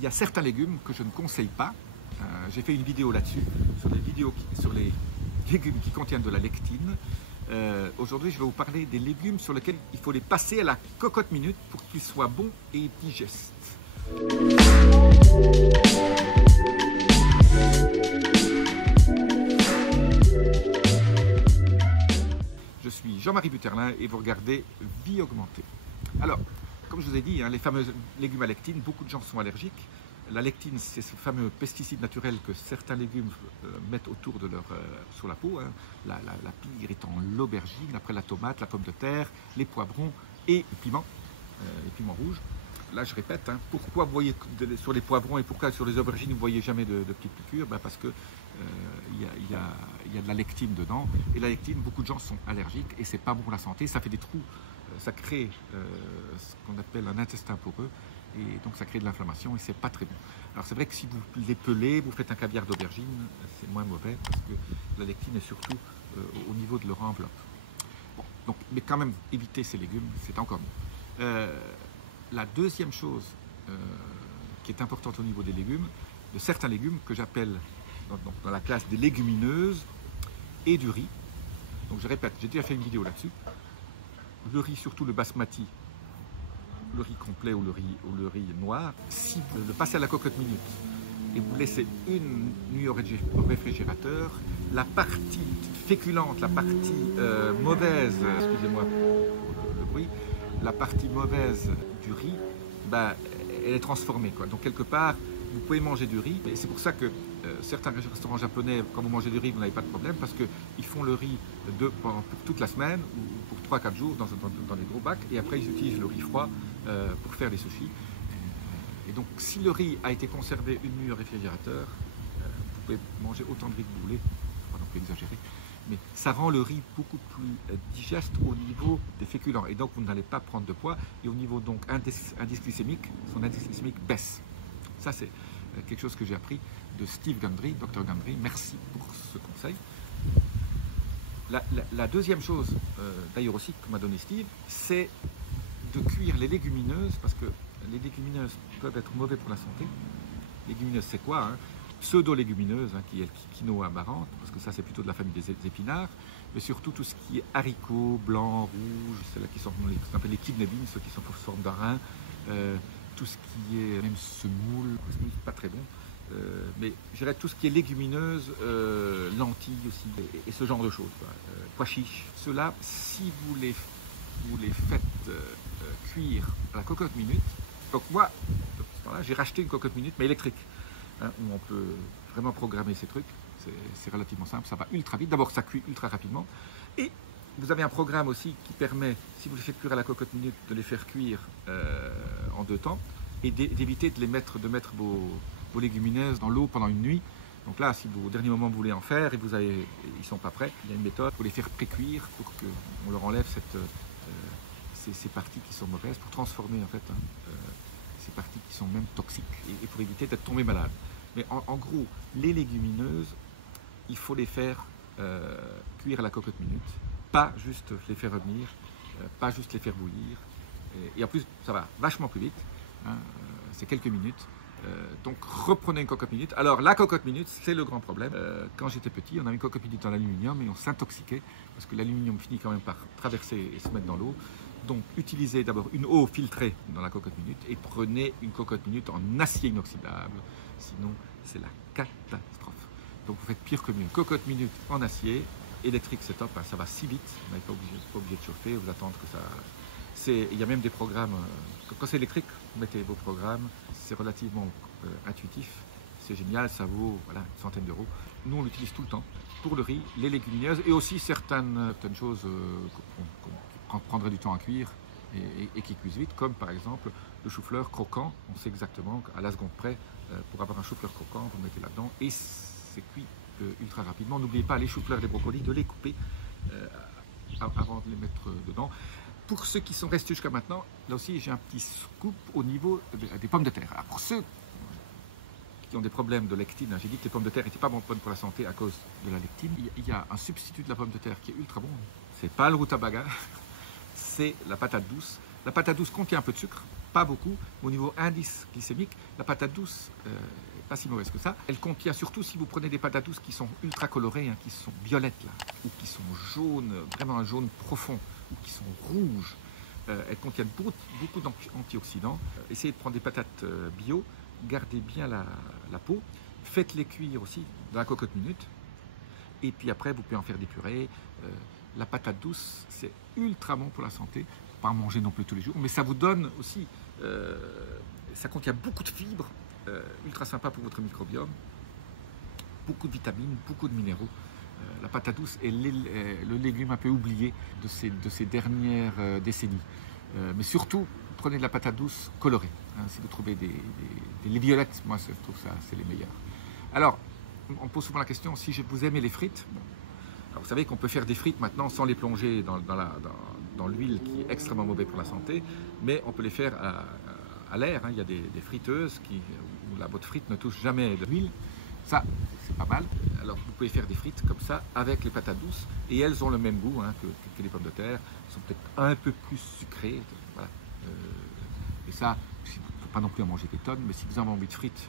il y a certains légumes que je ne conseille pas. J'ai fait une vidéo là-dessus, sur les légumes qui contiennent de la lectine. Aujourd'hui, je vais vous parler des légumes sur lesquels il faut les passer à la cocotte minute pour qu'ils soient bons et digestes. Je suis Jean-Marie Buterlin et vous regardez Vie Augmentée. Alors, comme je vous ai dit, les fameux légumes à lectine, beaucoup de gens sont allergiques. La lectine, c'est ce fameux pesticide naturel que certains légumes mettent autour de sur la peau. La pire étant l'aubergine, après la tomate, la pomme de terre, les poivrons et les piments rouges. Là, je répète, pourquoi vous voyez sur les poivrons et pourquoi sur les aubergines vous ne voyez jamais de petites piqûres? Parce que y a de la lectine dedans. Et la lectine, beaucoup de gens sont allergiques et c'est pas bon pour la santé. Ça fait des trous, ça crée ce qu'on appelle un intestin poreux. Et donc ça crée de l'inflammation et c'est pas très bon. Alors c'est vrai que si vous les pelez, vous faites un caviar d'aubergine, c'est moins mauvais parce que la lectine est surtout au niveau de leur enveloppe. Bon, donc, mais quand même, éviter ces légumes, c'est encore mieux. La deuxième chose qui est importante au niveau des légumes, de certains légumes que j'appelle dans la classe des légumineuses et du riz. Donc je répète, j'ai déjà fait une vidéo là-dessus. Le riz, surtout le basmati, le riz complet ou le riz noir, si vous le passez à la cocotte minute et vous laissez une nuit au réfrigérateur, la partie féculente, la partie mauvaise, excusez-moi pour le bruit, la partie mauvaise du riz, elle est transformée, quoi. Donc quelque part, vous pouvez manger du riz, et c'est pour ça que certains restaurants japonais, quand vous mangez du riz, vous n'avez pas de problème, parce qu'ils font le riz pour toute la semaine, ou pour 3-4 jours dans des gros bacs, et après ils utilisent le riz froid pour faire les sushis. Et donc si le riz a été conservé une nuit au réfrigérateur, vous pouvez manger autant de riz que vous voulez, faut pas non plus exagérer, mais ça rend le riz beaucoup plus digeste au niveau des féculents, et donc vous n'allez pas prendre de poids, et au niveau donc indice glycémique, son indice glycémique baisse. Ça c'est quelque chose que j'ai appris de Steve Gundry, Dr Gundry, merci pour ce conseil. La deuxième chose, d'ailleurs aussi, que m'a donné Steve, c'est de cuire les légumineuses, parce que les légumineuses peuvent être mauvais pour la santé. Légumineuses, c'est quoi, pseudo-légumineuses, qui est le quinoa amarante, parce que ça c'est plutôt de la famille des épinards, mais surtout tout ce qui est haricots, blancs, rouges, celles-là qui sont ce qu'on appelle les kidney beans, ceux qui sont sous forme d'arin, tout ce qui est même semoule, pas très bon. Mais je dirais tout ce qui est légumineuse, lentilles aussi, et ce genre de choses, pois chiches. Ceux-là, si vous les faites cuire à la cocotte minute, donc moi, j'ai racheté une cocotte minute, mais électrique, où on peut vraiment programmer ces trucs. C'est relativement simple, ça va ultra vite. D'abord, ça cuit ultra rapidement. Et vous avez un programme aussi qui permet, si vous les faites cuire à la cocotte minute, de les faire cuire en 2 temps et d'éviter de mettre vos légumineuses dans l'eau pendant une nuit. Donc là, si au dernier moment vous voulez en faire et ils ne sont pas prêts, il y a une méthode pour les faire pré-cuire pour qu'on leur enlève ces parties qui sont mauvaises, pour transformer en fait ces parties qui sont même toxiques et pour éviter d'être tombé malade. Mais en gros, les légumineuses, il faut les faire cuire à la cocotte minute, pas juste les faire revenir, pas juste les faire bouillir. Et en plus, ça va vachement plus vite, c'est quelques minutes. Donc reprenez une cocotte minute. Alors la cocotte minute, c'est le grand problème. Quand j'étais petit, on avait une cocotte minute en aluminium et on s'intoxiquait parce que l'aluminium finit quand même par traverser et se mettre dans l'eau. Donc utilisez d'abord une eau filtrée dans la cocotte minute et prenez une cocotte minute en acier inoxydable. Sinon, c'est la catastrophe. Donc vous faites pire que mieux. Cocotte minute en acier, électrique c'est top, ça va si vite, vous n'êtes pas obligé de chauffer, vous attendre que ça... Il y a même des programmes, quand c'est électrique, vous mettez vos programmes, c'est relativement intuitif, c'est génial, ça vaut une centaine d'euros. Nous on l'utilise tout le temps pour le riz, les légumineuses et aussi certaines choses qu'on prendrait du temps à cuire et qui cuisent vite, comme par exemple le chou-fleur croquant. On sait exactement à la seconde près, pour avoir un chou-fleur croquant, vous le mettez là-dedans et c'est cuit ultra rapidement. N'oubliez pas les choux-fleurs, les brocolis, de les couper avant de les mettre dedans. Pour ceux qui sont restés jusqu'à maintenant, là aussi j'ai un petit scoop au niveau des pommes de terre. Alors pour ceux qui ont des problèmes de lectine, j'ai dit que les pommes de terre n'étaient pas bonnes pour la santé à cause de la lectine. Il y a un substitut de la pomme de terre qui est ultra bon. C'est pas le rutabaga, c'est la patate douce. La patate douce contient un peu de sucre, pas beaucoup. Au niveau indice glycémique, la patate douce, pas si mauvaise que ça. Elle contient surtout, si vous prenez des patates douces qui sont ultra colorées, hein, qui sont violettes là, ou qui sont jaunes, vraiment un jaune profond, ou qui sont rouges, elles contiennent beaucoup d'antioxydants. Essayez de prendre des patates bio, gardez bien la peau, faites-les cuire aussi dans la cocotte minute, et puis après vous pouvez en faire des purées. La patate douce, c'est ultra bon pour la santé, pas en manger non plus tous les jours, mais ça vous donne aussi, ça contient beaucoup de fibres, ultra sympa pour votre microbiome, beaucoup de vitamines, beaucoup de minéraux. La patate douce est le légume un peu oublié de ces dernières décennies. Mais surtout, prenez de la patate douce colorée. Hein, si vous trouvez les violettes, moi je trouve ça c'est les meilleurs. Alors, on me pose souvent la question, si vous aimez les frites, bon, alors vous savez qu'on peut faire des frites maintenant sans les plonger dans l'huile qui est extrêmement mauvaise pour la santé, mais on peut les faire à l'air. Hein. Il y a des friteuses où votre frite ne touche jamais de l'huile. Ça, c'est pas mal. Alors, vous pouvez faire des frites comme ça avec les patates douces et elles ont le même goût hein, que les pommes de terre. Elles sont peut-être un peu plus sucrées. Voilà. Et ça, il ne faut pas non plus en manger des tonnes, mais si vous avez envie de frites,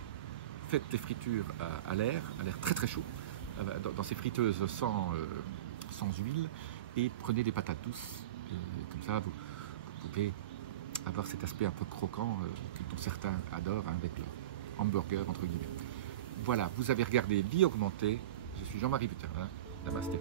faites les fritures à l'air très très chaud, dans ces friteuses sans huile, et prenez des patates douces. Comme ça, vous pouvez avoir cet aspect un peu croquant dont certains adorent hein, avec leur hamburger entre guillemets. Voilà, vous avez regardé Vie Augmentée. Je suis Jean-Marie Buterin. Namasté.